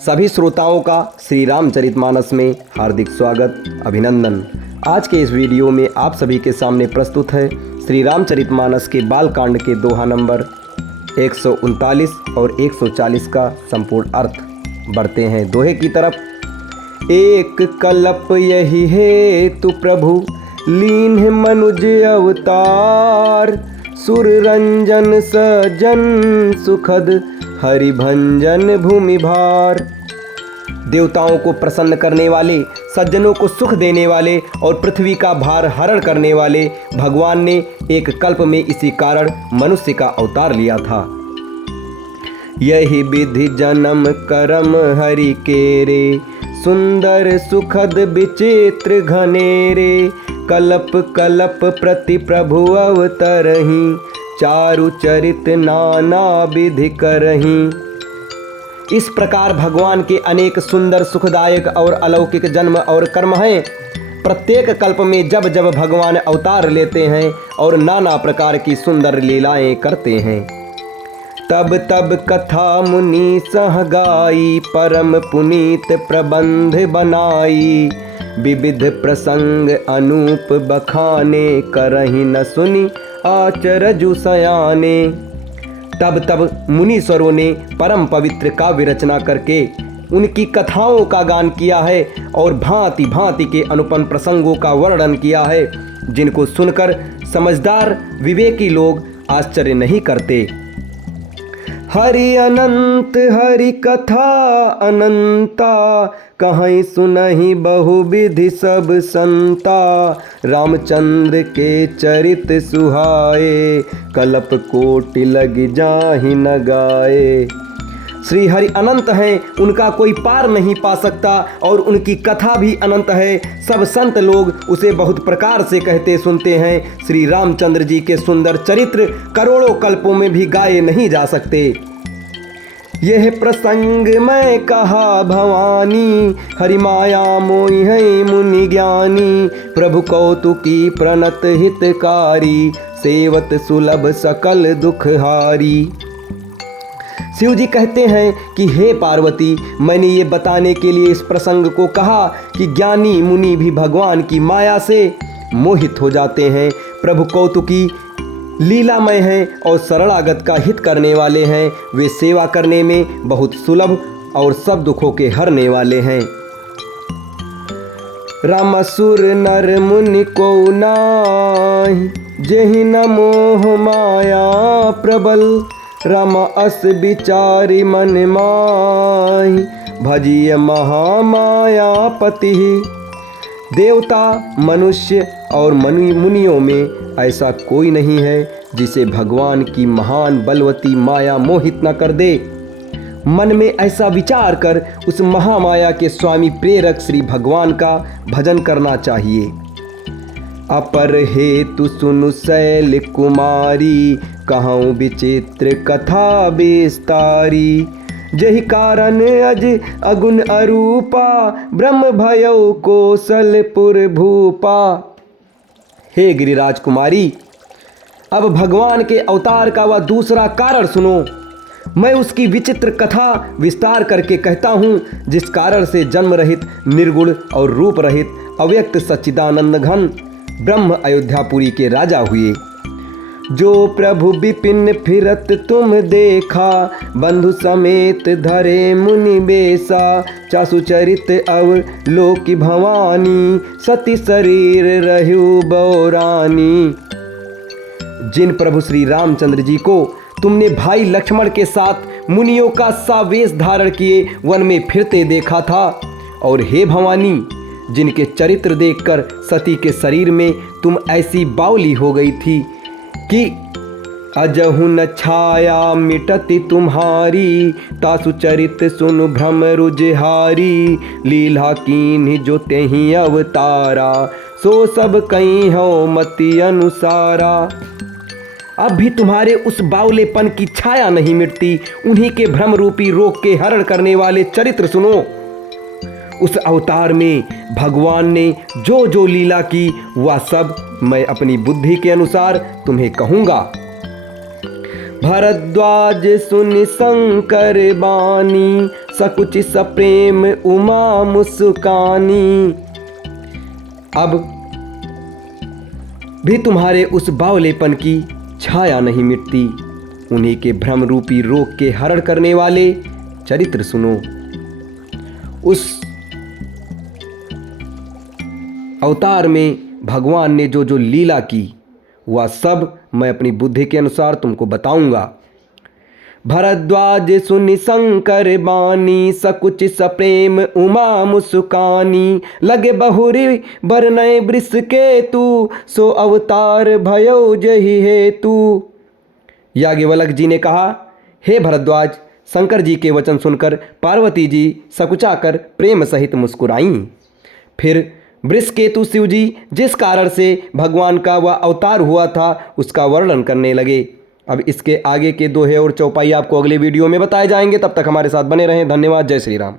सभी श्रोताओं का श्री रामचरितमानस में हार्दिक स्वागत अभिनंदन। आज के इस वीडियो में आप सभी के सामने प्रस्तुत है श्री रामचरितमानस के बालकांड के दोहा नंबर 139 और 140 का संपूर्ण अर्थ। बढ़ते हैं दोहे की तरफ। एक कल्प यही है तु प्रभु लीन मनुज अवतार, सुर रंजन सजन सुखद हरिभंजन भूमि भार। देवताओं को प्रसन्न करने वाले, सज्जनों को सुख देने वाले और पृथ्वी का भार हरण करने वाले भगवान ने एक कल्प में इसी कारण मनुष्य का अवतार लिया था। यही विधि जन्म करम हरि केरे, सुंदर सुखद विचित्र घनेरे, कल्प कल्प प्रति प्रभु अवतरहि, चारु चरित नाना विधि करहि। इस प्रकार भगवान के अनेक सुंदर सुखदायक और अलौकिक जन्म और कर्म हैं। प्रत्येक कल्प में जब जब भगवान अवतार लेते हैं और नाना प्रकार की सुंदर लीलाएं करते हैं, तब तब कथा मुनि सह गाई, परम पुनीत प्रबंध बनाई, विविध प्रसंग अनूप बखाने, करहि न सुनी आचरजु सयाने। तब तब मुनीश्वरों ने परम पवित्र काव्य रचना करके उनकी कथाओं का गान किया है और भांति भांति के अनुपम प्रसंगों का वर्णन किया है, जिनको सुनकर समझदार विवेकी लोग आश्चर्य नहीं करते। हरि अनंत हरि कथा अनंता, कहीं सुनहि बहुविधि सब संता, रामचंद्र के चरित सुहाए, कल्प कोटि लग जाहि न गाए। श्री हरि अनंत हैं, उनका कोई पार नहीं पा सकता और उनकी कथा भी अनंत है। सब संत लोग उसे बहुत प्रकार से कहते सुनते हैं। श्री रामचंद्र जी के सुंदर चरित्र करोड़ों कल्पों में भी गाए नहीं जा सकते। यह प्रसंग मैं कहा भवानी, हरि माया मोहि है मुनि ज्ञानी, प्रभु कौतुकी प्रणत हितकारी, सेवत सुलभ सकल दुखहारी। शिव जी कहते हैं कि हे पार्वती, मैंने ये बताने के लिए इस प्रसंग को कहा कि ज्ञानी मुनि भी भगवान की माया से मोहित हो जाते हैं। प्रभु कौतुकी लीलामय हैं और शरणागत का हित करने वाले हैं। वे सेवा करने में बहुत सुलभ और सब दुखों के हरने वाले हैं। रामसुर नर मुनि को नाहि, जेहि न मोह माया प्रबल, राम अस विचारी मन माहि, भजिय महामायापति। देवता, मनुष्य और मुनियों में ऐसा कोई नहीं है जिसे भगवान की महान बलवती माया मोहित न कर दे। मन में ऐसा विचार कर उस महामाया के स्वामी प्रेरक श्री भगवान का भजन करना चाहिए। अपर हेतु सुनु शैल कुमारी, कहूँ विचित्र कथा विस्तारी, जहि कारण अज अगुण अरूपा, ब्रह्म भयो कौशलपुर भूपा। हे गिरिराज कुमारी, अब भगवान के अवतार का वह दूसरा कारण सुनो। मैं उसकी विचित्र कथा विस्तार करके कहता हूँ, जिस कारण से जन्म रहित, निर्गुण और रूप रहित अव्यक्त सच्चिदानंद घन ब्रह्म अयोध्यापुरी के राजा हुए। जो प्रभु विपिन फिरत तुम देखा, बंधु समेत धरे मुनि बेसा, चासु चरित अवलोकि भवानी, सती शरीर रहु बौरानी। जिन प्रभु श्री रामचंद्र जी को तुमने भाई लक्ष्मण के साथ मुनियों का सा वेश धारण किए वन में फिरते देखा था, और हे भवानी, जिनके चरित्र देखकर सती के शरीर में तुम ऐसी बावली हो गई थी कि अजहु न छाया मिटति तुम्हारी, तासु चरित सुनु भ्रम रुजहारी, लीला कीन्हि जो तेहि अवतारा, सो सब कहीं हो मति अनुसारा। अब भी तुम्हारे उस बावलेपन की छाया नहीं मिटती। उन्हीं के भ्रम रूपी रोग के हरण करने वाले चरित्र सुनो। उस अवतार में भगवान ने जो जो लीला की वह सब मैं अपनी बुद्धि के अनुसार तुम्हें कहूँगा। भरद्वाज सुनि शंकर बानी, सकुच सप्रेम उमा मुस्कानी। अब भी तुम्हारे उस बावलेपन की छाया नहीं मिटती। उन्हीं के भ्रम रूपी रोग के हरण करने वाले चरित्र सुनो। उस अवतार में भगवान ने जो जो लीला की वह सब मैं अपनी बुद्धि के अनुसार तुमको बताऊंगा। भरद्वाज सुनि शंकर बानी, सकुच सप्रेम उमा मुस्कानी। लगे बहुरी बरनय वृष केतु, सो अवतार भयो जहि हेतु। याज्ञवल्क्य जी ने कहा, हे भरद्वाज, शंकर जी के वचन सुनकर पार्वती जी सकुचाकर प्रेम सहित मुस्कुराईं। फिर वृषकेतु शिव जी जिस कारण से भगवान का वह अवतार हुआ था उसका वर्णन करने लगे। अब इसके आगे के दोहे और चौपाई आपको अगले वीडियो में बताए जाएंगे। तब तक हमारे साथ बने रहें। धन्यवाद। जय श्री राम।